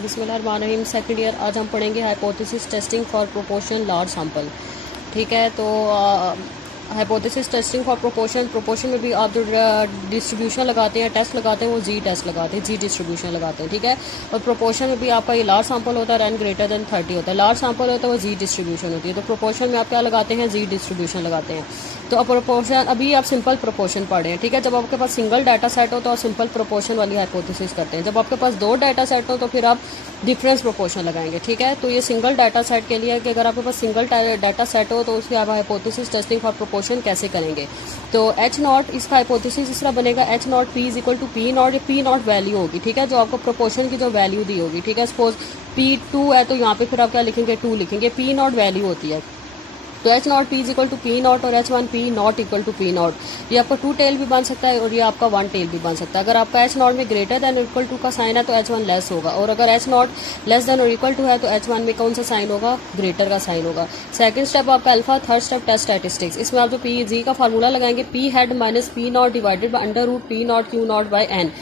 बिस्मिल्लाहिर्रहमानिर्रहीम। Second year आज हम पढ़ेंगे hypothesis testing for proportion large sample. ठीक है, तो हाइपोथेसिस टेस्टिंग फॉर प्रोपोर्शन में भी आप जो डिस्ट्रीब्यूशन लगाते हैं, टेस्ट लगाते हैं, वो जी टेस्ट लगाते हैं, जी डिस्ट्रीब्यूशन लगाते हैं। ठीक है, और प्रोपोर्शन में भी आपका ये लार्ज सैंपल होता है, एन ग्रेटर देन 30 होता है। लार्ज सैंपल होता है वो जी डिस्ट्रीब्यूशन होती है। तो प्रोपोर्शन में आप क्या लगाते हैं, जी डिस्ट्रीब्यूशन लगाते हैं। तो अब प्रोपोर्शन, अभी आप सिंपल प्रोपोर्शन पढ़ रहे हैं। ठीक है, जब आपके पास सिंगल डाटा सेट हो तो आप सिंपल प्रोपोर्शन वाली हाइपोथेसिस करते हैं। जब आपके पास दो डाटा सेट हो तो फिर आप डिफरेंस प्रोपोर्शन लगाएंगे। ठीक है, तो ये सिंगल डाटा सेट के लिए है कि अगर आपके पास सिंगल डाटा सेट हो तो उसकी आप हाइपोथेसिस टेस्टिंग फॉर प्रोपोर्शन कैसे करेंगे। तो एच नॉट, इसका हाइपोथेसिस इस तरह बनेगा, H not p is equal to p not. ये पी नॉट वैल्यू होगी। ठीक है, जो आपको प्रोपोर्शन की जो वैल्यू दी होगी। ठीक है, सपोज पी 2 है तो यहाँ पे फिर आप क्या लिखेंगे, 2 लिखेंगे। पी नॉट वैल्यू होती है, तो H not p is equal to p naught और H one p not equal to p not. ये आपका 2 टेल भी बन सकता है और ये आपका 1 टेल भी बन सकता है। अगर आपका एच नॉट में ग्रेटर देन इक्वल टू का साइन है तो एच वन लेस होगा, और अगर एच नॉट लेस देन और इक्वल टू है तो एच वन में कौन सा साइन होगा, ग्रेटर का साइन होगा। सेकंड स्टेप आपका alpha, third step test statistics. इसमें आप जो पी जी का फार्मूला लगाएंगे, p head minus p not divided by under root p not q not by n.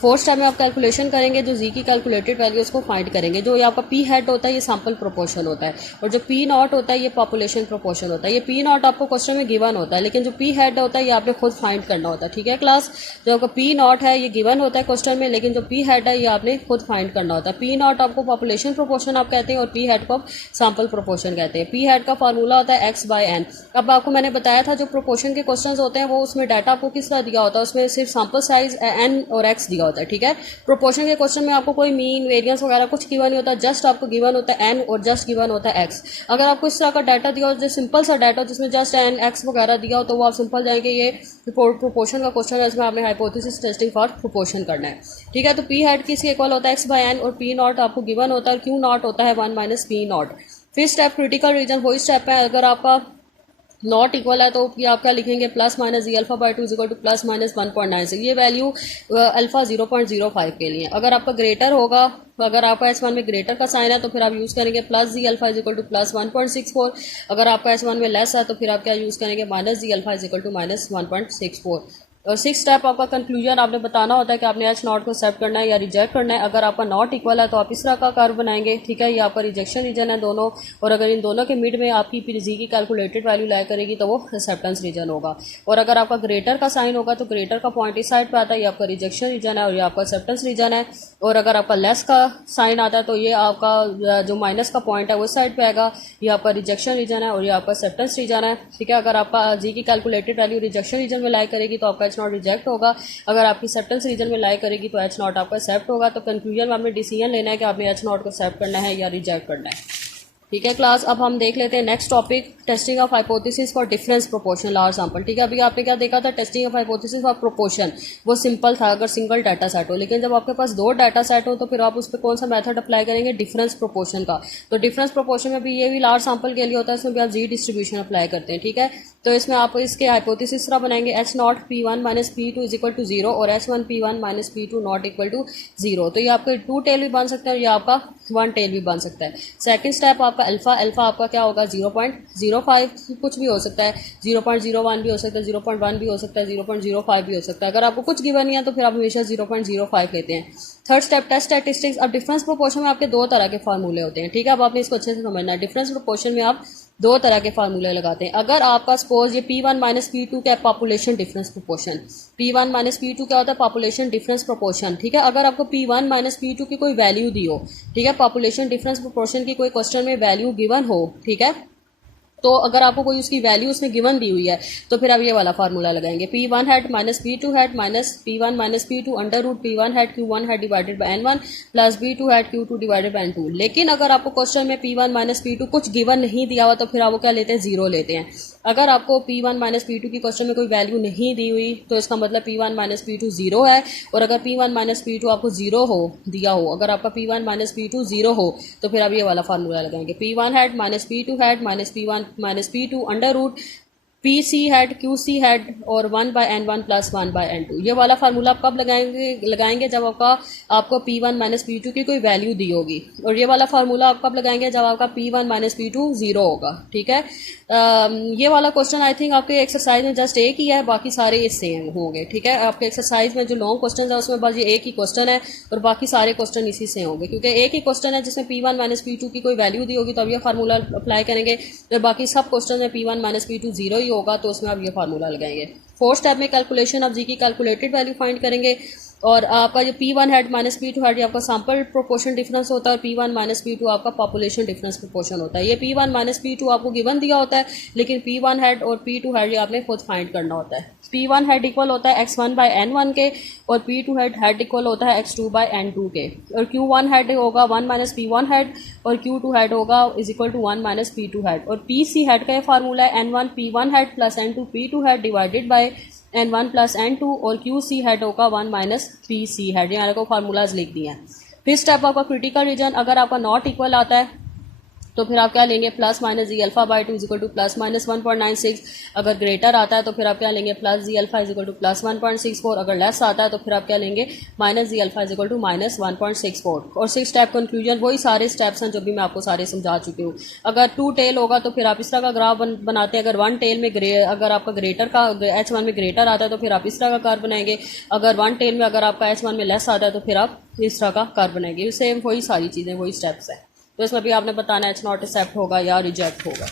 Fourth step में आप कैलकुलेशन करेंगे, जो जी की कैलकुलेटेड वैल्यू उसको फाइंड करेंगे। जो ये आपका पी हेड होता है ये सैंपल प्रोपोर्शन होता है, और जो पी नॉट होता है ये पॉपुलेशन प्रोपोर्शन होता है। ये पी नॉट आपको क्वेश्चन में गिवन होता है, लेकिन जो पी हेड होता है ये आपने खुद फाइंड करना होता है। ठीक है क्लास, जो आपका पी नॉट है ये गिवन होता है क्वेश्चन में, लेकिन जो पी हेड है ये आपने खुद फाइंड करना होता है। पी नॉट आपको पॉपुलेशन प्रोपोर्शन आप कहते हैं और पी हेड को सैंपल प्रोपोर्शन कहते हैं। पी हेड का फार्मूला होता है एक्स बाय एन। अब आपको मैंने बताया था जो प्रोपोर्शन के क्वेश्चन होते हैं वो उसमें डाटा आपको किस तरह दिया होता है, उसमें सिर्फ सैंपल साइज एन और एक्स दिया होता है। ठीक है, प्रोपोर्शन के क्वेश्चन में आपको कोई मीन वेरिएंस वगैरह कुछ गिवन नहीं होता, जस्ट आपको गिवन होता है एन और जस्ट गिवन होता है एक्स। अगर आपको इस तरह का डाटा दिया हो, जो सिंपल सा डाटा जिसमें जस्ट एन एक्स वगैरह दिया हो, तो वो आप सिंपल जाएंगे ये प्रोपोर्शन का क्वेश्चन है, इसमें आपने हाइपोथेसिस टेस्टिंग फॉर प्रोपोर्शन करना है। ठीक है, तो पी हेड किसके इक्वल होता है, एक्स बाय एन, और पी नॉट आपको गिवन होता है और क्यू नॉट होता है 1 माइनस पी नॉट। फिर स्टेप क्रिटिकल रीजन, वही स्टेप है। अगर आपका नॉट इक्वल है तो आप क्या लिखेंगे, plus minus ji alpha by 2 is equal to plus minus 1.96। ये वैल्यू अल्फा 0.05 के लिए। अगर आपका ग्रेटर होगा, अगर आपका एच वन में ग्रेटर का साइन है तो फिर आप यूज़ करेंगे plus ji alpha is equal to plus 1.64। अगर आपका एच वन में लेस है तो फिर आप क्या यूज़ करेंगे, minus ji alpha is equal to minus 1.64। और सिक्स स्टेप आपका कंक्लूजन, आपने बताना होता है कि आपने एच नॉट को एक्सेप्ट करना है या रिजेक्ट करना है। अगर आपका नॉट इक्वल है तो आप इस तरह का कर्व बनाएंगे। ठीक है, ये आपका रिजेक्शन रीजन है दोनों, और अगर इन दोनों के मिड में आपकी पी जी की कैलकुलेटेड वैल्यू लाया करेगी तो वो एक्सेप्टेंस रीजन होगा। और अगर आपका ग्रेटर का साइन होगा तो ग्रेटर का पॉइंट इस साइड पर आता है, ये आपका रिजेक्शन रीजन है और ये आपका एक्सेप्टेंस रीजन है। और अगर आपका लेस का साइन आता है तो ये आपका जो माइनस का पॉइंट है वो साइड पे आएगा, ये आपका रिजेक्शन रीजन है और ये आपका एक्सेप्टेंस रीजन है। ठीक है, अगर आपका जी की कैलकुलेटेड वैल्यू रिजेक्शन रीजन में लाई करेगी तो आपका एच नॉट रिजेक्ट होगा, अगर आपकी एक्सेप्टेंस रीजन में लाई करेगी तो एच नॉट आपका एक्सेप्ट होगा। तो कंक्लूजन में आपने डिसीजन लेना है कि आपने एच नॉट को एक्सेप्ट करना है या रिजेक्ट करना है। ठीक है क्लास, अब हम देख लेते हैं next topic, testing of hypothesis for difference proportion large sample. ठीक है, अभी आपने क्या देखा था, testing of hypothesis for proportion, वो सिंपल था अगर सिंगल डाटा सेट हो। लेकिन जब आपके पास दो डाटा सेट हो तो फिर आप उस पर कौन सा मेथड अप्लाई करेंगे, डिफरेंस प्रोपोर्शन का। तो डिफरेंस प्रोपोर्शन में भी ये भी लार्ज सैंपल के लिए होता है, इसमें भी आप जी डिस्ट्रीब्यूशन अप्लाई करते हैं। ठीक है, तो इसमें आप इसके हाइपोथेसिस तरह बनाएंगे, H not p one minus p two is equal to 0 और H one p one minus p two not equal to 0। तो ये आपके 2 टेल भी बन सकते हैं और ये आपका 1 टेल भी बन सकता है। सेकंड स्टेप आपका अल्फा, अल्फा आपका क्या होगा, 0.05 कुछ भी हो सकता है, 0.01 भी हो सकता है, 0.1 भी हो सकता है, 0.05 भी हो सकता है। अगर आपको कुछ गिवन नहीं है तो फिर आप हमेशा 0.05 लेते हैं। Third step test statistics. अब डिफरेंस प्रोपोर्शन में आपके दो तरह के फार्मूले होते हैं। ठीक है, अब आपने इसको अच्छे से समझना है। डिफरेंस प्रोपोर्शन में आप दो तरह के फार्मूले लगाते हैं। अगर आपका सपोज ये P1 माइनस P2 क्या है, population difference proportion. P1 minus P2 क्या होता है, पॉपुलेशन डिफरेंस प्रोपोर्शन। ठीक है, अगर आपको P1 माइनस P2 की कोई वैल्यू दी हो, ठीक है, पॉपुलेशन डिफरेंस प्रोपोर्शन की कोई क्वेश्चन में वैल्यू गिवन हो, ठीक है, तो अगर आपको कोई उसकी वैल्यू उसमें गिवन दी हुई है तो फिर आप ये वाला फार्मूला लगाएंगे, P1 hat minus P2 hat minus P1 minus P2 under root P1 hat Q1 hat divided by N1 plus B2 hat Q2 divided by N2। लेकिन अगर आपको क्वेश्चन में P1 माइनस P2 कुछ गिवन नहीं दिया हुआ तो फिर आप वो क्या लेते हैं, 0 लेते हैं। अगर आपको P1 माइनस P2 की क्वेश्चन में कोई वैल्यू नहीं दी हुई तो इसका मतलब P1 माइनस P2 0 है, और अगर P1 माइनस P2 आपको 0 हो दिया हो, अगर आपका P1 माइनस P2 0 हो तो फिर आप ये वाला फार्मूला लगाएंगे, P1 hat minus P2 hat minus P1 minus P2 under root P C head Q C head और 1/n1 प्लस 1/n2। ये वाला फार्मूला आप कब लगाएंगे जब आपको P1 माइनस P2 की कोई वैल्यू दी होगी, और ये वाला फार्मूला आप कब लगाएंगे जब आपका P1 माइनस P2 जीरो होगा। ठीक है, ये वाला क्वेश्चन आई थिंक आपके एक्सरसाइज में जस्ट एक ही है, बाकी सारे इससे होंगे। ठीक है, आपके एक्सरसाइज में जो लॉन्ग क्वेश्चन है उसमें बस ये एक ही क्वेश्चन है और बाकी सारे क्वेश्चन इसी से होंगे, क्योंकि एक ही क्वेश्चन है जिसमें P1 माइनस P2 की कोई वैल्यू दी होगी तो अब ये फार्मूला अप्लाई करेंगे, और बाकी सब क्वेश्चन में P1 माइनस P2 जीरो ही होगा तो उसमें आप ये फार्मूला लगाएंगे। फोर्थ स्टेप में कैलकुलेशन ऑफ जी की कैलकुलेटेड वैल्यू फाइंड करेंगे, और आपका जो P1 head minus P2 head ये आपका सैम्पल प्रोपोर्शन डिफरेंस होता है, और P1 माइनस P2 आपका पॉपुलेशन डिफरेंस प्रोपोर्शन होता है। ये P1 माइनस P2 आपको गिवन दिया होता है, लेकिन P1 हेड और P2 हेड ये आपने खुद फाइंड करना होता है। P1 हेड इक्वल होता है x1/n1 के, और P2 हेड इक्वल होता है x2/n2 के, और Q1 हेड होगा 1 माइनस P1 हेड, और Q2 हेड होगा is equal to 1 minus P2 head, और PC हेड का ये फार्मूला है n1 P1 head plus n2 P2 head divided by n1 plus n2, और QC हेड होगा 1 माइनस PC हेड। यहाँ को फार्मूलाज लिख दिए हैं। फिर स्टेप आपका क्रिटिकल रीजन, अगर आपका नॉट इक्वल आता है तो फिर आप क्या लेंगे plus minus ji alpha by two is equal to plus minus 1.96। अगर ग्रेटर आता है तो फिर आप क्या लेंगे plus ji alpha is equal to plus 1.64। अगर लेस आता है तो फिर आप क्या लेंगे minus ji alpha is equal to minus 1.64। और 6 स्टेप कंक्लूजन, वही सारे स्टेप्स हैं जो भी मैं आपको सारे समझा चुकी हूँ। अगर 2 टेल होगा तो फिर आप इस तरह का ग्राफ बनाते हैं। अगर 1 टेल में अगर आपका ग्रेटर का H1 में ग्रेटर आता है तो फिर आप इस तरह का कर्व बनाएंगे। अगर 1 टेल में अगर आपका H1 में लेस आता है तो फिर आप इस तरह का कर्व बनाएंगे। सेम वही सारी चीज़ें, वही स्टेप्स हैं। तो इसमें भी आपने बताना है H0 एक्सेप्ट होगा या रिजेक्ट होगा।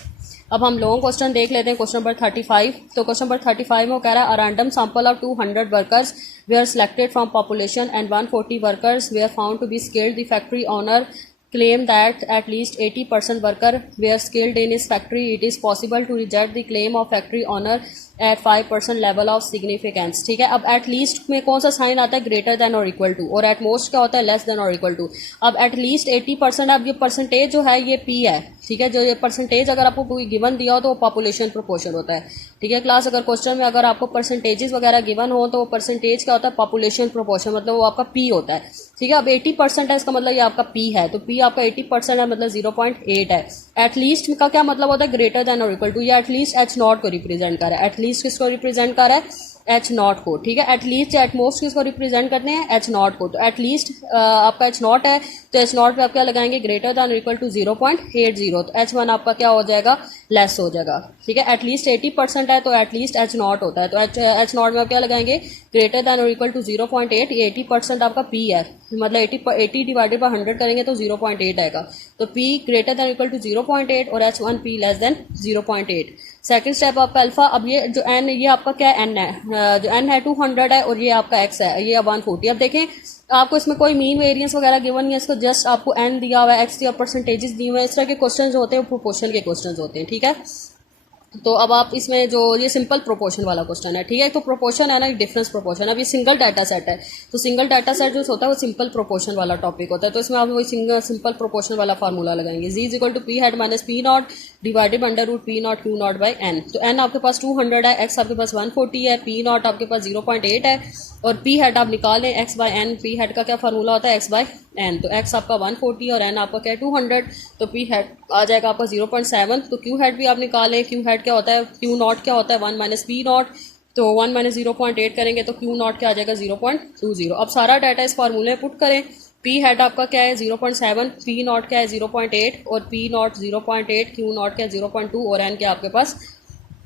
अब हम लॉन्ग क्वेश्चन देख लेते हैं, क्वेश्चन नंबर 35। तो क्वेश्चन नंबर 35 में वो कह रहा है a random sample of 200 workers they are selected from population and 140 workers they are found to be skilled. The factory owner claim that at least 80% worker were skilled in his factory. It is possible to reject the claim of factory owner at 5% level of significance। ठीक है, अब at least में कौन सा sign आता है greater than और equal to, और at most क्या होता है लेस देन और इक्वल टू। अब at least 80%, अब ये परसेंटेज जो है ये P है। ठीक है, जो ये परसेंटेज अगर आपको कोई गिवन दिया हो तो वो पॉपुलेशन प्रोपोर्शन होता है। ठीक है क्लास, अगर क्वेश्चन में अगर आपको परसेंटेजेस वगैरह गिवन हो तो वो परसेंटेज क्या होता है पॉपुलेशन प्रोपोर्शन, मतलब वो आपका P होता है। ठीक है, अब 80% है इसका मतलब ये आपका P है, तो P आपका 80% है मतलब 0.8 है। एटलीस्ट का क्या मतलब होता है ग्रेटर देन और इक्वल टू, ये एटलीस्ट H0 को रिप्रेजेंट कर रहा है। एटलीस्ट किसको रिप्रेजेंट कर रहा है H0 को। ठीक है, एटलीस्ट एटमोस्ट किसको रिप्रेजेंट करते हैं H0 को। तो एटलीस्ट आपका H0 है तो H0 पे आप क्या लगाएंगे ग्रेटर देन और इक्वल टू 0.80, तो H1 आपका क्या हो जाएगा लेस हो जाएगा। ठीक है, एटलीस्ट 80% है तो एटलीस्ट H0 होता है, तो H0 में आप क्या लगाएंगे ग्रेटर देन और इक्वल टू 0.8। ये 80% आपका P है, मतलब 80 डिवाइडेड बाय 100 करेंगे तो 0.8 आएगा, तो P greater than equal to 0.8 और H1 P less than 0.8। Second step आपका अल्फा, अब ये जो n ये आपका क्या n है, जो n है 200 है और ये आपका x है ये 140। अब देखें आपको इसमें कोई मीन वेरिएंस वगैरह गिवन नहीं है, इसको जस्ट आपको n दिया हुआ है, x दिया परसेंटेजेस दिए हुए हैं। इस तरह के क्वेश्चन जो होते हैं वो प्रोपोर्शन के क्वेश्चन होते हैं। ठीक है, तो अब आप इसमें जो ये सिंपल प्रोपोर्शन वाला क्वेश्चन है। ठीक है, तो प्रोपोर्शन है ना डिफरेंस प्रोपोर्शन। अब ये सिंगल डाटा सेट है, तो सिंगल डाटा सेट जो होता है वो सिंपल प्रोपोर्शन वाला टॉपिक होता है, तो इसमें आप वही सिंपल प्रोपोर्शन वाला फार्मूला लगाएंगे। Z is equal to p head minus p not divided under root p not q naught by n. तो एन आपके पास 200 है, एक्स आपके पास 140 है, पी नॉट आपके पास 0.8 है, और पी हेड आप निकालें X by N. P head का क्या फार्मूला होता है एक्स बाय एन, तो एक्स आपका 140 और एन आपका क्या है 200, तो पी हेड आ जाएगा आपका 0.7। तो क्यू हेड भी आप निकालें, क्यू हेड क्या होता है क्यू नॉट क्या होता है 1 माइनस पी नॉट, तो 1 माइनस 0.8 करेंगे तो क्यू नॉट क्या आ जाएगा 0.20। अब सारा डाटा इस फार्मूले में पुट करें। पी हेड आपका क्या है 0.7, पी नॉट क्या है 0.8 और पी नॉट 0.8, क्यू नॉट क्या है 0.2 और एन क्या आपके पास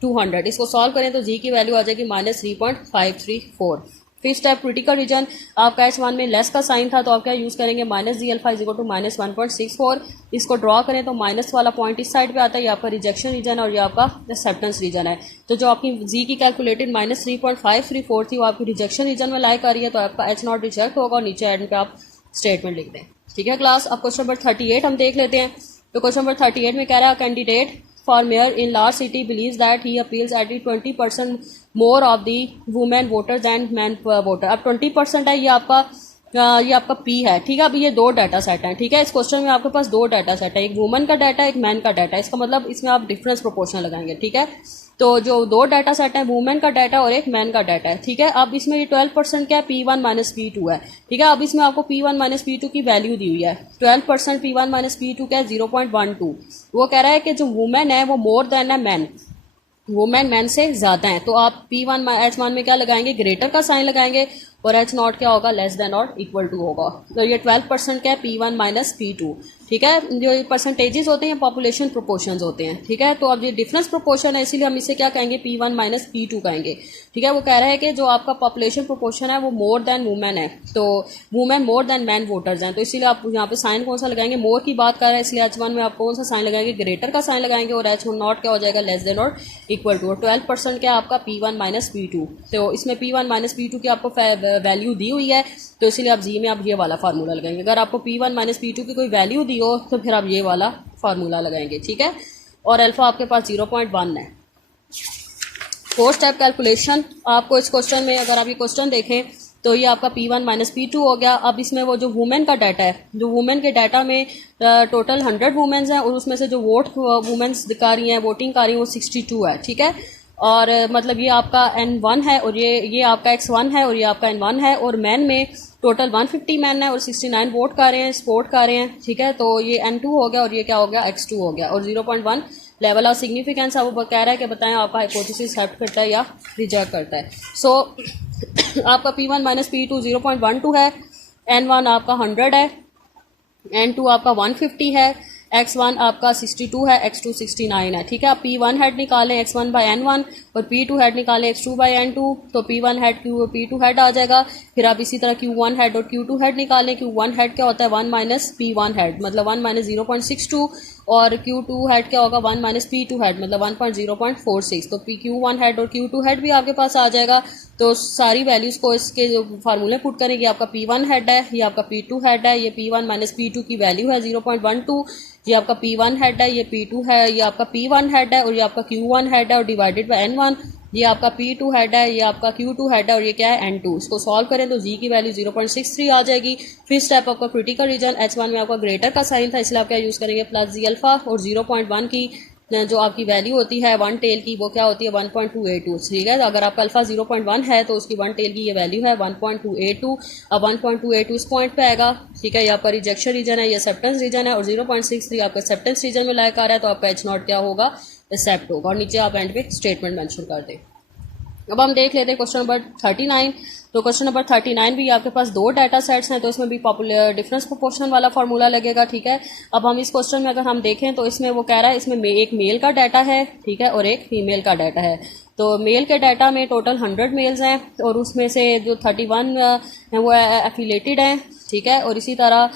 200। इसको सॉल्व करें तो जी की वैल्यू आ जाएगी -3.534। फिर स्टेप क्रिटिकल रीजन, आपका H1 में लेस का साइन था तो आप क्या यूज़ करेंगे minus ji alpha is equal to -1.64। इसको ड्रॉ करें तो माइनस वाला पॉइंट इस साइड पे आता है, ये आपका रिजेक्शन रीजन है और ये आपका एक्सेप्टेंस रीजन है। तो जो आपकी जी की कैलकुलेटेड -3.534 थी वो आपकी रिजेक्शन रीजन में लाई कर रही है, तो आपका H0 रिजेक्ट होगा और नीचे एंड पे आप स्टेटमेंट लिख दें। ठीक है क्लास, अब क्वेश्चन नंबर 38 हम देख लेते हैं। तो क्वेश्चन नंबर 38 में कह रहा है candidate for mayor in large city believes that he appeals at 20% more of the women voters than men voter। अब 20% है ये आपका P है। ठीक है, अब ये दो डाटा सेट हैं। ठीक है, इस क्वेश्चन में आपके पास दो डाटा सेट है, एक वुमन का डाटा एक मैन का डाटा। इसका मतलब इसमें आप डिफरेंस प्रोपोर्शन लगाएंगे। ठीक है, तो जो दो डाटा सेट है वुमेन का डाटा और एक मैन का डाटा है। ठीक है, अब इसमें ये 12% क्या है P1 माइनस P2 है। ठीक है, अब इसमें आपको P1 माइनस P2 की वैल्यू दी हुई है। 12% P1 माइनस P2 क्या है 0.12। वो कह रहा है कि जो वुमेन है वो मोर देन है मैन, वुमेन मैन से ज़्यादा हैं, तो आप P1 H1 में क्या लगाएंगे, ग्रेटर का साइन लगाएंगे, और H0 क्या होगा, लेस देन और इक्वल टू होगा। तो ये 12% क्या है, P1 माइनस P2, ठीक है। जो परसेंटेजेस होते हैं पॉपुलेशन प्रोपोर्शंस होते हैं, ठीक है। तो अब ये डिफरेंस प्रोपोर्शन है, इसीलिए हम इसे क्या कहेंगे, P1 माइनस P2 कहेंगे, ठीक है। वो कह रहा है कि जो आपका पॉपुलेशन प्रोपोर्शन है वो मोर देन वुमेन है, तो women more than man voters हैं, तो इसीलिए आप यहाँ पे साइन कौन सा लगाएंगे, मोर की बात कर रहा है, इसलिए H1 में आप कौन सा साइन लगाएंगे, ग्रेटर का साइन लगाएंगे, और H0 क्या हो जाएगा, लेस देन और इक्वल टू। और 12% क्या आपका P1 माइनस P2, तो इसमें P1 माइनस P2 की आपको वैल्यू दी हुई है, तो इसीलिए आप जी में आप ये वाला फार्मूला लगाएंगे। अगर आपको P1 माइनस P2 की कोई वैल्यू दी हो तो फिर आप ये वाला फार्मूला लगाएंगे, ठीक है। और अल्फा आपके पास 0.1 है। 4 स्टेप कैलकुलेशन, आपको इस क्वेश्चन में अगर आप ये क्वेश्चन देखें तो ये आपका P1 माइनस P2 हो गया। अब इसमें वो जो वुमेन का डाटा है, जो वुमेन के डाटा में टोटल 100 वुमेन्स हैं, और उसमें से जो वोट वुमेन्स दिखा रही हैं, वोटिंग कर रही हैं, वो 62 है, ठीक है। और मतलब ये आपका N1 है, और ये आपका X1 है, और ये आपका N1 है, और मैन में टोटल 150 मैन है और 69 वोट कर रहे हैं, सपोर्ट कर रहे हैं, ठीक है। तो ये N2 हो गया, और ये क्या हो गया, X2 हो गया। और 0.1 लेवल ऑफ सिग्निफिकेंस है, वो कह रहा है कि बताएं आपका हाइपोथेसिस एक्सेप्ट करता है या रिजेक्ट करता है। सो आपका P1 माइनस P2 0.12 है, N1 आपका 100 है, N2 आपका 150 है, X1 आपका 62 है, X2 69 है, ठीक है। आप P1 हेड निकालें X1 बाई N1 और P2 हेड निकालें X2 बाई N2, तो P1 हेड P2 हेड आ जाएगा। फिर आप इसी तरह Q1 हेड और Q2 हेड निकालें। Q1 हेड क्या होता है, 1 माइनस P1 हेड, मतलब 1 माइनस 0.62, और Q2 हेड क्या होगा, 1 माइनस P2 हेड, मतलब 1.046। तो Q1 हेड और Q2 हेड भी आपके पास आ जाएगा। तो सारी वैल्यूज़ को इसके जो फार्मूले पुट करेंगे, आपका P1 हेड है, ये आपका P2 हेड है, ये P1 माइनस P2 की वैल्यू है 0.12, ये आपका P1 हेड है, ये P2 है, ये आपका P1 हेड है, और ये आपका Q1 हेड है, और डिवाइडेड बाय N1, ये आपका P2 हेड है, ये आपका Q2 हेड है, और ये क्या है, N2। इसको सॉल्व करें तो जी की वैल्यू 0.63 आ जाएगी। फिर स्टेप आपका क्रिटिकल रीजन, H1 में आपका ग्रेटर का साइन था, इसलिए आप क्या यूज़ करेंगे, प्लस जी अल्फा, और 0.1 की जो आपकी वैल्यू होती है वन टेल की, वो क्या होती है, 1.282, ठीक है। तो अगर आपका अल्फा 0.1 है तो उसकी वन टेल की ये वैल्यू है 1.282। अब 1.282 इस पॉइंट पे आएगा, ठीक है। ये आपका रिजेक्शन रीजन है, ये एक्सेप्टेंस रीजन है, और 0.63 आपका एक्सेप्टेंस रीजन में लायक आ रहा है, तो आपका H0 क्या होगा, एक्सेप्ट होगा। और नीचे आप एंड पे स्टेटमेंट मेंशन कर दें। अब हम देख लेते हैं क्वेश्चन नंबर 39। तो क्वेश्चन नंबर 39 भी आपके पास दो डाटा सेट्स हैं, तो इसमें भी पॉपुलर डिफरेंस प्रोपोर्शनल वाला फार्मूला लगेगा, ठीक है। अब हम इस क्वेश्चन में अगर हम देखें तो इसमें वो कह रहा है, इसमें एक मेल का डाटा है, ठीक है, और एक फीमेल का डाटा है। तो मेल के डाटा में टोटल 100 मेल्स हैं, और उसमें से जो 31 हैं वो एफिलेटेड हैं, ठीक है। और इसी तरह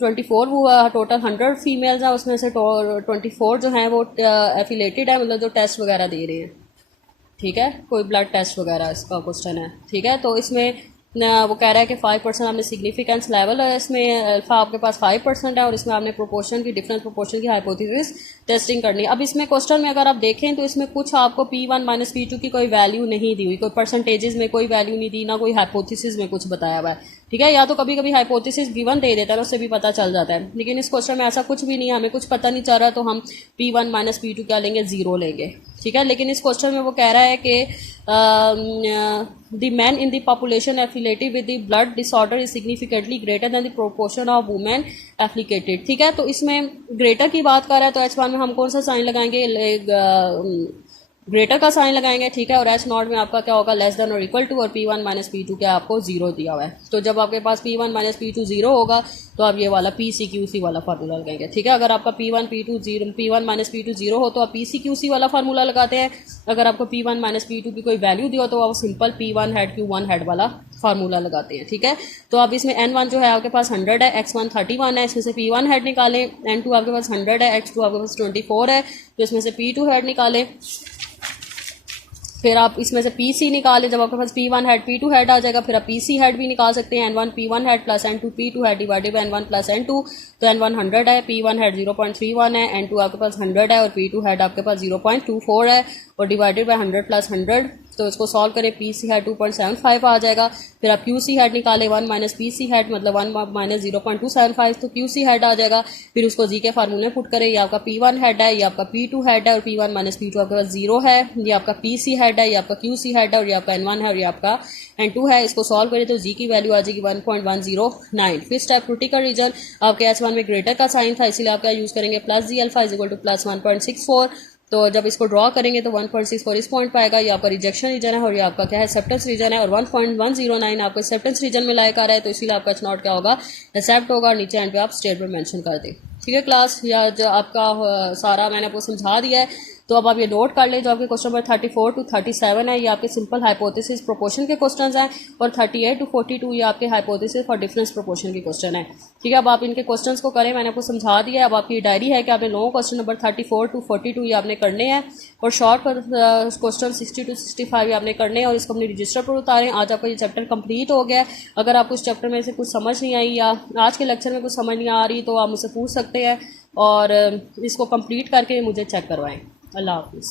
24 वो टोटल 100 फीमेल्स हैं, उसमें से 24 जो हैं वो एफिलेटेड है, मतलब जो टेस्ट वगैरह दे रहे हैं, ठीक है, कोई ब्लड टेस्ट वगैरह इसका क्वेश्चन है, ठीक है। तो इसमें वो कह रहा है कि 5% आपने सिग्निफिकेंस लेवल है, इसमें अल्फा आपके पास 5% है, और इसमें आपने प्रोपोर्शन की, डिफरेंस प्रोपोर्शन की हाइपोथेसिस टेस्टिंग करनी है। अब इसमें क्वेश्चन में अगर आप देखें तो इसमें कुछ आपको P1 माइनस P2 की कोई वैल्यू नहीं दी हुई, कोई परसेंटेजेस में कोई वैल्यू नहीं दी, ना कोई हाइपोथेसिस में कुछ बताया हुआ है, ठीक है। या तो कभी कभी हाइपोथेसिस गिवन दे देता है, उससे भी पता चल जाता है, लेकिन इस क्वेश्चन में ऐसा कुछ भी नहीं है, हमें कुछ पता नहीं चल रहा, तो हम P1 माइनस P2 क्या लेंगे, 0 लेंगे, ठीक है। लेकिन इस क्वेश्चन में वो कह रहा है कि the man in the population affiliated with the blood disorder is significantly greater than the proportion of women implicated, ठीक है। तो इसमें ग्रेटर की बात कर रहा है, तो H1 में हम कौन सा साइन लगाएंगे, ग्रेटर का साइन लगाएंगे, ठीक है। और H0 में आपका क्या होगा, लेस देन और इक्वल टू, और P1 माइनस P2 क्या आपको 0 दिया हुआ है। तो जब आपके पास P1 माइनस P2 0 होगा तो आप ये वाला PCQC वाला फार्मूला लगाएंगे, ठीक है। अगर आपका P1 माइनस P2 0 हो तो आप PCQC वाला फार्मूला लगाते हैं। अगर आपको P1 माइनस P2 की कोई वैल्यू दी हो तो आप simple P1 head Q1 head वाला फार्मूला लगाते हैं, ठीक है। तो अब इसमें N1 जो है आपके पास 100 है, X1 31 है, इसमें से P1 हेड निकालें, N2 आपके पास 100 है, X2 आपके पास 24 है, तो इसमें से P2 हेड निकालें। फिर आप इसमें से PC निकालें, जब आपके पास P1 हेड P2 हेड आ जाएगा, फिर आप PC हेड भी निकाल सकते हैं, N1 P1 head plus N2 P2 head divided by N1 plus N2। तो N1 100 है, P1 हेड 0.31 है, N2 आपके पास 100 है, और P2 हेड आपके पास 0.24 है, और डिवाइडेड बाय 100 प्लस 100। तो इसको सॉल्व करें, PC हेड 2.75 आ जाएगा। फिर आप QC हेड निकालें, 1 माइनस PC हेड मतलब 1 माइनस 0.275, तो QC हेड आ जाएगा। फिर उसको जी के फार्मूले पुट करें, ये आपका P1 हेड है, ये आपका P2 हेड है, और P1 माइनस P2 आपके पास 0 है, ये आपका PC हेड है, ये आपका QC हेड है, और ये आपका N1 है, और ये आपका N2 है। इसको सॉल्व करें तो जी की वैल्यू आ जाएगी 1.109। फिर स्टेप क्रिटिकल रीजन, आपके H1 में ग्रेटर का साइन था, इसीलिए आप क्या यूज़ करेंगे, plus ji alpha is equal to plus 1.64। तो जब इसको ड्रॉ करेंगे तो 1.64 इस पॉइंट पर आएगा, ये आपका रिजेक्शन रीजन है और ये आपका क्या है एक्सेप्टेंस रीजन है, और 1.109 आपको एक्सेप्टेंस रीजन में लाइक आ रहा है, तो इसीलिए आपका एच नॉट क्या होगा एक्सेप्ट होगा, और नीचे एंड पे आप स्टेटमेंट मेंशन कर दें। ठीक है क्लास, या जो आपका सारा मैंने आपको समझा दिया है, तो अब आप ये नोट कर लें जो आपके क्वेश्चन नंबर 34 to 37 है, ये आपके सिंपल हाइपोथेसिस प्रोपोर्शन के क्वेश्चंस हैं, और 38 to 42 ये आपके हाइपोथेसिस फॉर डिफरेंस प्रोपोर्शन के क्वेश्चन है। ठीक है, अब आप इनके क्वेश्चंस को करें, मैंने आपको समझा दिया है। अब आपकी डायरी है कि आपने लॉन्ग क्वेश्चन नंबर 34 to 42 ये आपने करने हैं, और शॉर्ट क्वेश्चन 60 to 65 ये आपने करने हैं, और इसको अपने रजिस्टर पर उतारें। आज आपका ये चैप्टर कंप्लीट हो गया है। अगर आपको इस चैप्टर में से कुछ समझ नहीं आई या आज के लेक्चर में कुछ समझ नहीं आ रही, तो आप मुझसे पूछ सकते हैं, और इसको कंप्लीट करके मुझे चेक करवाएं। अल्लाह हाफिज़।